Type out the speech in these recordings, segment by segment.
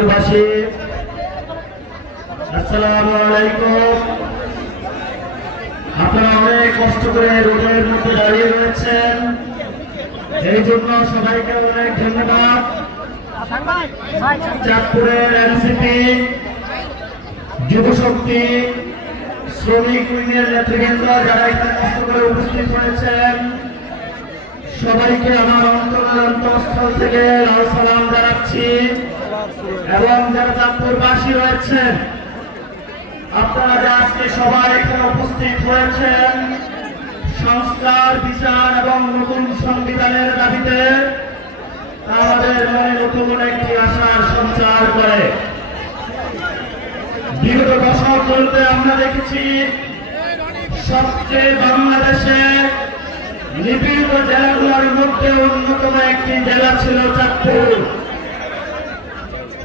চাঁদপুরবাসী, আসসালামু আলাইকুম। আপনারা অনেক কষ্ট করে রোডের মধ্যে দাঁড়িয়ে রয়েছেন, এই জন্য সবাইকে অনেক ধন্যবাদ। চাঁদপুরের এনসিপি, যুবশক্তি, শ্রমিক ইউনিয়ন নেতৃবৃন্দ যারা এখানে কষ্ট করে উপস্থিত হয়েছেন, সবাইকে আমার অন্তঃস্থল থেকে লাল সালাম জানাচ্ছি। এবং যারা চাঁদপুরবাসী রয়েছেন, আপনারা যে আজকে সবাই এখানে উপস্থিত হয়েছেন সংস্কার, বিচার এবং নতুন সংবিধানের দাবিতে, আমাদের মনে নতুন একটি আশার সঞ্চার করে। বিগত দশক বলতে আমরা দেখেছি সবচেয়ে বাংলাদেশে নিপীড়িত জেলাগুলোর মধ্যে অন্যতম একটি জেলা ছিল চাঁদপুর।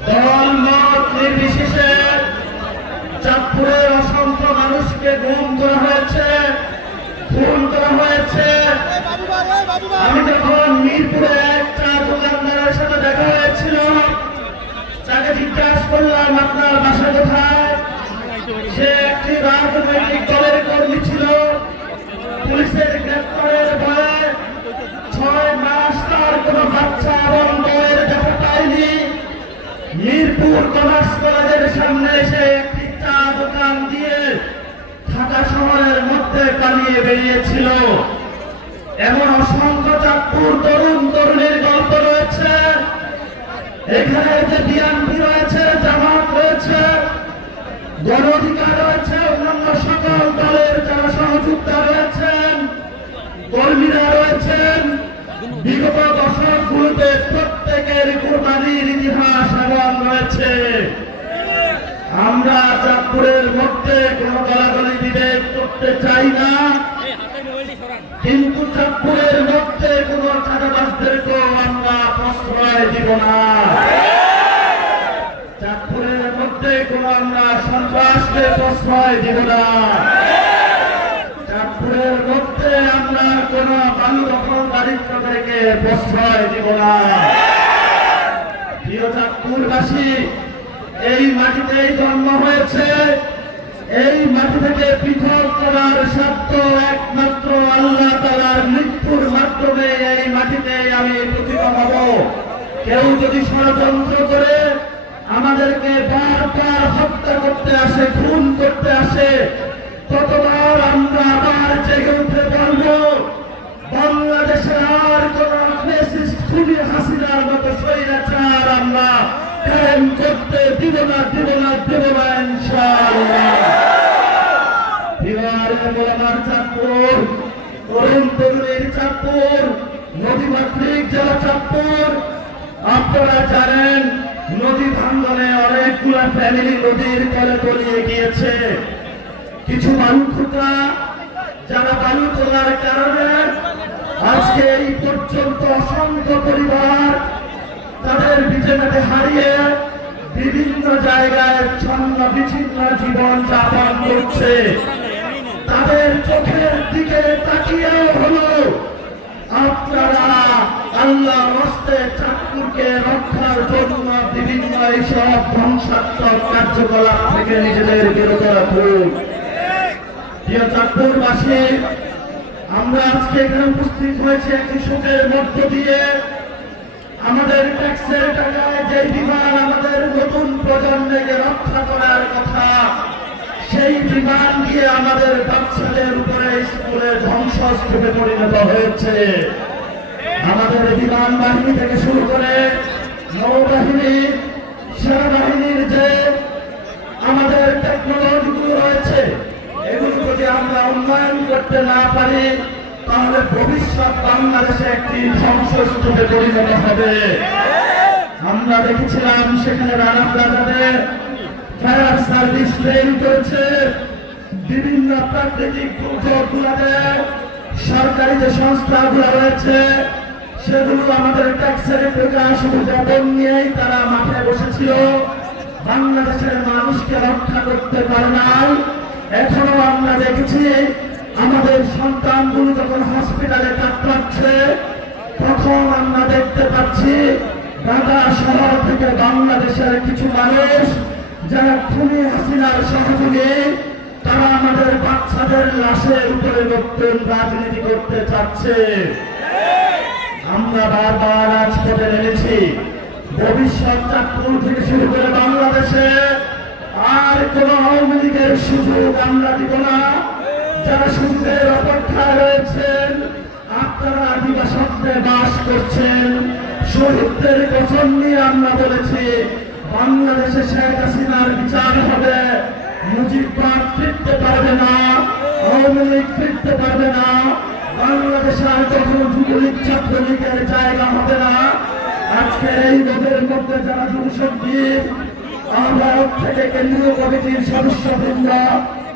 দল মত নির্বিশেষে চাঁদপুরের অসংখ্য মানুষকে গুম করা হয়েছে, খুন করা হয়েছে। আমি যখন মিরপুরে একটা দোকানদারের সাথে দেখা হয়েছিল, তাকে জিজ্ঞাসা করলাম আপনার বাসা কোথায়। সে একটি রাজনৈতিক দলের কর্মী ছিল। পুলিশের গ্রেপ্তারের ভয়ে 6 মাস তার কোন বাচ্চা এবং বউয়ের দেখা পায়নি। মিরপুর কমার্স কলেজের সামনে এসে একটি চা দোকান দিয়ে ঢাকা শহরের মধ্যে পালিয়ে বেরিয়েছিল। এমন অসংখ্য চাঁদপুর তরুণ তরুণীর গল্প রয়েছে। এখানে যে বিএনপি রয়েছে, জামাত রয়েছে, গণ অধিকার রয়েছে, অন্যান্য সকল দলের যারা সহযোগিতা রয়েছেন, কর্মীরা রয়েছেন, বিগত দশকগুলোতে প্রত্যেকের কোরবানির ইতিহাস এবং রয়েছে। আমরা চাঁদপুরের মধ্যে কোনো দলাদলি বিভেদ করতে চাই না, কিন্তু চাঁদপুরের মধ্যে কোনো চাঁদাবাজদেরকেও আমরা প্রশ্রয় দিব না। চাঁদপুরের মধ্যে কোনো আমরা সন্ত্রাসকে প্রশ্রয় দিব না। চাঁদপুরের মধ্যে আমরা কোন বালু দখলদারিত্বকে প্রশ্রয় দিব না। প্রিয় চাঁদপুরবাসী, এই মাটিতেই জন্ম হয়েছে, এই মাটি থেকে পৃথক করার সাধ্য একমাত্র আল্লাহ তাআলার মৃত্যুর মাধ্যমে এই মাটিতে আমি প্রতিষ্ঠিত হব। কেউ যদি ষড়যন্ত্র করে আমাদেরকে বারবার হত্যা করতে আসে, খুন করতে আসে, ততবার আমরা আবার জেগে উঠে বলব, বাংলাদেশের আর কোন ফ্যাসিস্ট খুনি হাসিনার মতো স্বৈরাচার আমরা কায়েম করতে দিব না, দিব না, দিব না ইনশাআল্লাহ। আমার চাঁদপুর, তরুণ তরুণীর চাঁদপুর, নদীমাতৃক জেলা চাঁদপুর। আপনারা জানেন নদী ভাঙ্গনে অনেকগুলা ফ্যামিলি নদীর তলে তলিয়ে গিয়েছে। কিছু বালু খোকা যারা বালু তোলার কারণে আজকে এই পর্যন্ত অসংখ্য পরিবার তাদের বিছানাতে হারিয়ে বিভিন্ন জায়গায় ছন্ন বিচ্ছিন্ন জীবন যাপন করছে। তাদের চোখের দিকে তাকিয়েও হলো আপনারা আল্লাহর হস্তে চাঁদপুরকে রক্ষার জন্য বিভিন্ন এইসব ধ্বংসাত্মক কার্যকলাপ থেকে নিজেদের বিরত রাখুন। প্রিয় চাঁদপুরবাসী, আমরা আজকে এখানে উপস্থিত হয়েছি একটি শোকের মধ্য দিয়ে। আমাদের ট্যাক্সের টাকায় যে বিমান আমাদের নতুন প্রজন্মকে রক্ষা করার কথা, সেই বিমান দিয়ে আমাদের বাচ্চাদের উপরে স্কুলে ধ্বংসস্তূপে পরিণত হয়েছে। আমাদের বিমান বাহিনী থেকে শুরু করে নৌবাহিনী, সেনাবাহিনীর যে আমাদের টেকনোলজিগুলো রয়েছে, এগুলো যদি আমরা উন্নয়ন করতে না পারি, তাহলে ভবিষ্যৎ বাংলাদেশে একটি ধ্বংসস্তূপে পরিণত হবে। আমরা দেখেছিলাম সেখানে রানা প্লাজাতে ফায়ার সার্ভিস ট্রেন করেছে। বিভিন্ন প্রাকৃতিক দুর্যোগগুলোতে সরকারি যে সংস্থাগুলো রয়েছে, সেগুলো আমাদের ট্যাক্সের টাকা শুধু বেতন নিয়েই তারা মাঠে বসেছিল, বাংলাদেশের মানুষকে রক্ষা করতে পারে নাই। এখনো আমরা দেখেছি আমাদের সন্তানগুলো যখন হসপিটালে কাতরাচ্ছে, তখন আমরা দেখতে পাচ্ছি ঢাকা শহর থেকে বাংলাদেশের কিছু মানুষ যারা খুনি হাসিনার সহযোগী, তারা আমাদের বাচ্চাদের লাশের উপরে নতুন রাজনীতি করতে চাচ্ছে। আমরা বারবার রাজপথে নেমেছি। ভবিষ্যৎ চাঁদপুর থেকে শুরু করে বাংলাদেশে আর কোন আওয়ামী লীগের সুযোগ আমরা দিব না। যারা সুযোগের অপেক্ষায় রয়েছেন, আপনারা আদিবাসীতে বাস করছেন, শহীদদের কসম নিয়ে আমরা বলেছি বাংলাদেশে শেখ হাসিনার বিচার হবে। মুজিববাদ ফিরতে পারবে না, আওয়ামী লীগ ফিরতে পারবে না, বাংলাদেশে আর কখনো যুবলীগ ছাত্রলীগের জায়গা হবে না। আজকে এই রোদের মধ্যে যারা যুবশক্তির আহ্বায়ক থেকে কেন্দ্রীয় কমিটির সদস্যবৃন্দ,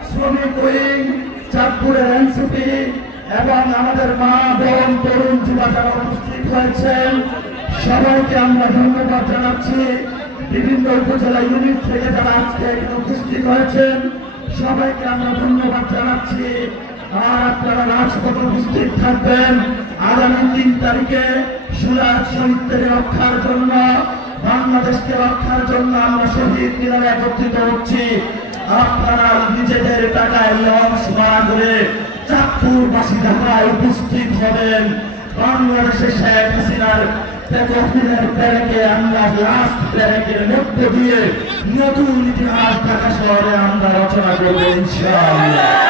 শ্রমিক উইং, চাঁদপুরের এনসিপি এবং আমাদের মা বোন তরুণ যুবা যারা উপস্থিত হয়েছেন, সবাইকে আমরা ধন্যবাদ জানাচ্ছি। বিভিন্ন উপজেলা ইউনিট থেকে যারা আজকে এখানে উপস্থিত হয়েছেন, সবাইকে আমরা ধন্যবাদ জানাচ্ছি। আর আপনারা রাজপথে উপস্থিত থাকবেন। আগামী 3 তারিখে সুরাজ শহীদদের রক্ষার জন্য, বাংলাদেশকে রক্ষার জন্য আমরা শহীদ মিনারে একত্রিত হচ্ছি। আপনারা নিজেদের টাকায় লঞ্চ ভাড়া করে চাঁদপুরবাসী ঢাকায় উপস্থিত হবেন। বাংলাদেশে শেখ হাসিনার প্যারেকে আমরা লাস্ট প্যারেকের মধ্য দিয়ে নতুন ইতিহাস ঢাকা শহরে আমরা রচনা করবো ইনশাআল্লাহ।